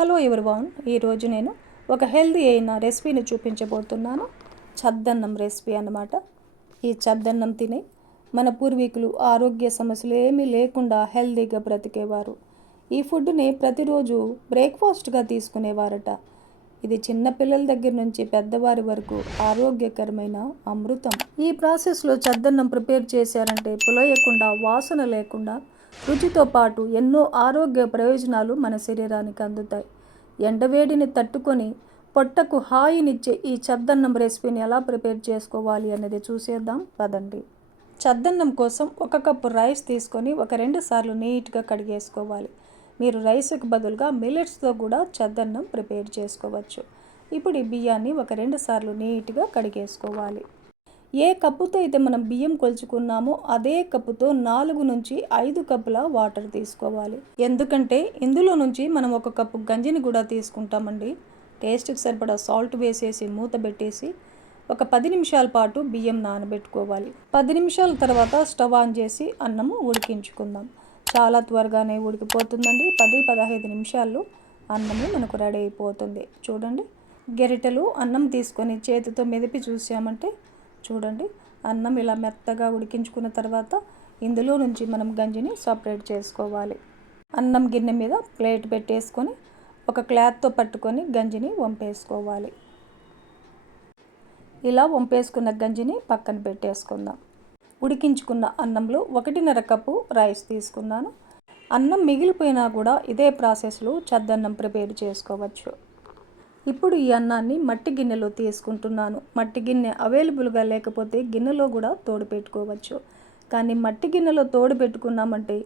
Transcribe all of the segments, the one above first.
Hello everyone ఈరోజు నేను ఒక హెల్దీ అయిన రెసిపీని చూపించబోతున్నాను. చద్దన్నం రెసిపీ అన్నమాట. ఈ చద్దన్నం తిని మన పూర్వీకులు ఆరోగ్య సమస్యలు ఏమీ లేకుండా హెల్దీగా బ్రతికేవారు. ఈ ఫుడ్ని ప్రతిరోజు బ్రేక్ఫాస్ట్గా తీసుకునేవారట. ఇది చిన్నపిల్లల దగ్గర నుంచి పెద్దవారి వరకు ఆరోగ్యకరమైన అమృతం. ఈ ప్రాసెస్లో చద్దన్నం ప్రిపేర్ చేశారంటే పులయకుండా వాసన లేకుండా రుచితో పాటు ఎన్నో ఆరోగ్య ప్రయోజనాలు మన శరీరానికి అందుతాయి. ఎండవేడిని తట్టుకొని పొట్టకు హాయినిచ్చే ఈ చద్దన్నం రెసిపీని ఎలా ప్రిపేర్ చేసుకోవాలి అనేది చూసేద్దాం. పదండి. చద్దన్నం కోసం ఒక కప్పు రైస్ తీసుకొని ఒక రెండు సార్లు నీట్గా కడిగేసుకోవాలి. మీరు రైస్కి బదులుగా మిల్లెట్స్తో కూడా చద్దన్నం ప్రిపేర్ చేసుకోవచ్చు. ఇప్పుడు ఈ బియ్యాన్ని ఒక రెండు సార్లు నీట్గా కడిగేసుకోవాలి. ఏ కప్పుతో అయితే మనం బియ్యం కొలుచుకున్నామో అదే కప్పుతో నాలుగు నుంచి ఐదు కప్పుల వాటర్ తీసుకోవాలి. ఎందుకంటే ఇందులో నుంచి మనం ఒక కప్పు గంజిని కూడా తీసుకుంటామండి. టేస్ట్కి సరిపడా సాల్ట్ వేసేసి మూత పెట్టేసి ఒక పది నిమిషాల పాటు బియ్యం నానబెట్టుకోవాలి. పది నిమిషాల తర్వాత స్టవ్ ఆన్ చేసి అన్నము ఉడికించుకుందాం. చాలా త్వరగానే ఉడికిపోతుందండి. పది పదహైదు నిమిషాల్లో అన్నము మనకు రెడీ అయిపోతుంది. చూడండి గెరిటెలు అన్నం తీసుకొని చేతితో మెదిపి చూసామంటే చూడండి. అన్నం ఇలా మెత్తగా ఉడికించుకున్న తర్వాత ఇందులో నుంచి మనం గంజిని సపరేట్ చేసుకోవాలి. అన్నం గిన్నె మీద ప్లేట్ పెట్టేసుకొని ఒక క్లాత్తో పట్టుకొని గంజిని వంపేసుకోవాలి. ఇలా వంపేసుకున్న గంజిని పక్కన పెట్టేసుకుందాం. ఉడికించుకున్న అన్నంలో ఒకటిన్నర కప్పు రైస్ తీసుకున్నాను. అన్నం మిగిలిపోయినా కూడా ఇదే ప్రాసెస్లో చద్దన్నం ప్రిపేర్ చేసుకోవచ్చు. ఇప్పుడు ఈ అన్నాన్ని మట్టి గిన్నెలో తీసుకుంటున్నాను. మట్టి గిన్నె అవైలబుల్గా లేకపోతే గిన్నెలో కూడా తోడు పెట్టుకోవచ్చు కానీ మట్టి గిన్నెలో తోడు పెట్టుకున్నామంటే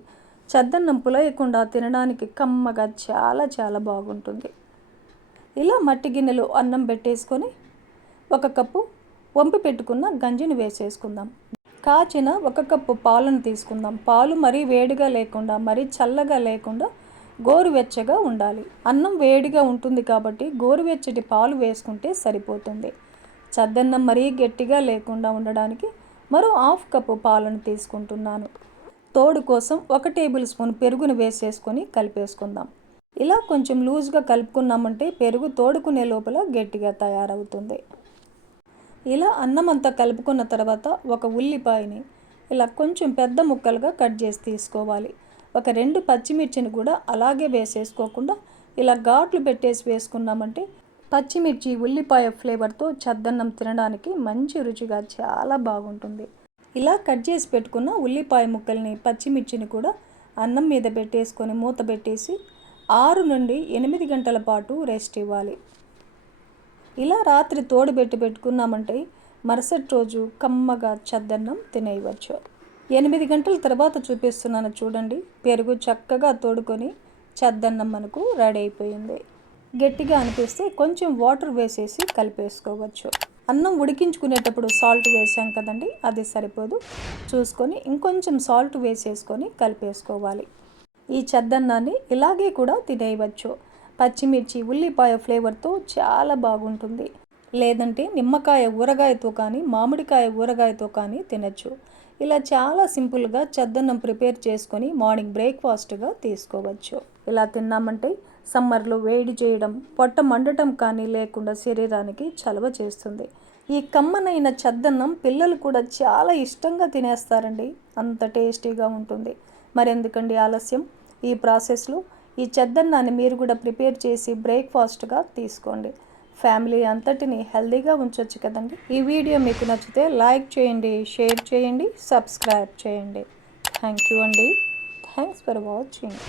చద్దన్నం పులయకుండా తినడానికి కమ్మగా చాలా చాలా బాగుంటుంది. ఇలా మట్టి గిన్నెలో అన్నం పెట్టేసుకొని ఒక కప్పు వంపి పెట్టుకున్న గంజిని వేసేసుకుందాం. కాచిన ఒక కప్పు పాలను తీసుకుందాం. పాలు మరీ వేడిగా లేకుండా మరీ చల్లగా లేకుండా గోరువెచ్చగా ఉండాలి. అన్నం వేడిగా ఉంటుంది కాబట్టి గోరువెచ్చటి పాలు వేసుకుంటే సరిపోతుంది. చద్దన్నం మరీ గట్టిగా లేకుండా ఉండడానికి మరో హాఫ్ కప్పు పాలను తీసుకుంటున్నాను. తోడు కోసం ఒక టేబుల్ స్పూన్ పెరుగును వేసేసుకొని కలిపేసుకుందాం. ఇలా కొంచెం లూజ్గా కలుపుకున్నామంటే పెరుగు తోడుకునే లోపల గట్టిగా తయారవుతుంది. ఇలా అన్నం అంతా కలుపుకున్న తర్వాత ఒక ఉల్లిపాయని ఇలా కొంచెం పెద్ద ముక్కలుగా కట్ చేసి తీసుకోవాలి. ఒక రెండు పచ్చిమిర్చిని కూడా అలాగే వేసేసుకోకుండా ఇలా ఘాట్లు పెట్టేసి వేసుకున్నామంటే పచ్చిమిర్చి ఉల్లిపాయ ఫ్లేవర్తో చద్దన్నం తినడానికి మంచి రుచిగా చాలా బాగుంటుంది. ఇలా కట్ చేసి పెట్టుకున్న ఉల్లిపాయ ముక్కల్ని పచ్చిమిర్చిని కూడా అన్నం మీద పెట్టేసుకొని మూత పెట్టేసి ఆరు నుండి ఎనిమిది గంటల పాటు రెస్ట్ ఇవ్వాలి. ఇలా రాత్రి తోడుబెట్టి పెట్టుకున్నామంటే మరుసటి రోజు కమ్మగా చద్దన్నం తినేయవచ్చు. ఎనిమిది గంటల తర్వాత చూపిస్తున్నాను చూడండి. పెరుగు చక్కగా తోడుకొని చద్దన్నం మనకు రెడీ అయిపోయింది. గట్టిగా అనిపిస్తే కొంచెం వాటర్ వేసేసి కలిపేసుకోవచ్చు. అన్నం ఉడికించుకునేటప్పుడు సాల్ట్ వేసాం కదండి అది సరిపోదు. చూసుకొని ఇంకొంచెం సాల్ట్ వేసేసుకొని కలిపేసుకోవాలి. ఈ చద్దన్నాన్ని ఇలాగే కూడా తినేయవచ్చు. పచ్చిమిర్చి ఉల్లిపాయ ఫ్లేవర్తో చాలా బాగుంటుంది. లేదంటే నిమ్మకాయ ఊరగాయతో కానీ మామిడికాయ ఊరగాయతో కానీ తినచ్చు. ఇలా చాలా సింపుల్గా చద్దన్నం ప్రిపేర్ చేసుకొని మార్నింగ్ బ్రేక్ఫాస్ట్గా తీసుకోవచ్చు. ఇలా తిన్నామంటే సమ్మర్లో వేడి చేయడం పొట్ట మండటం కానీ లేకుండా శరీరానికి చలవ చేస్తుంది. ఈ కమ్మనైన చద్దన్నం పిల్లలు కూడా చాలా ఇష్టంగా తినేస్తారండి. అంత టేస్టీగా ఉంటుంది. మరెందుకండి ఆలస్యం? ఈ ప్రాసెస్లో ఈ చెద్దన్నాన్ని మీరు కూడా ప్రిపేర్ చేసి బ్రేక్ఫాస్ట్గా తీసుకోండి. ఫ్యామిలీ అంతటిని హెల్దీగా ఉంచవచ్చు కదండి. ఈ వీడియో మీకు నచ్చితే లైక్ చేయండి షేర్ చేయండి సబ్స్క్రైబ్ చేయండి. థ్యాంక్ యూ అండి. Thanks for watching.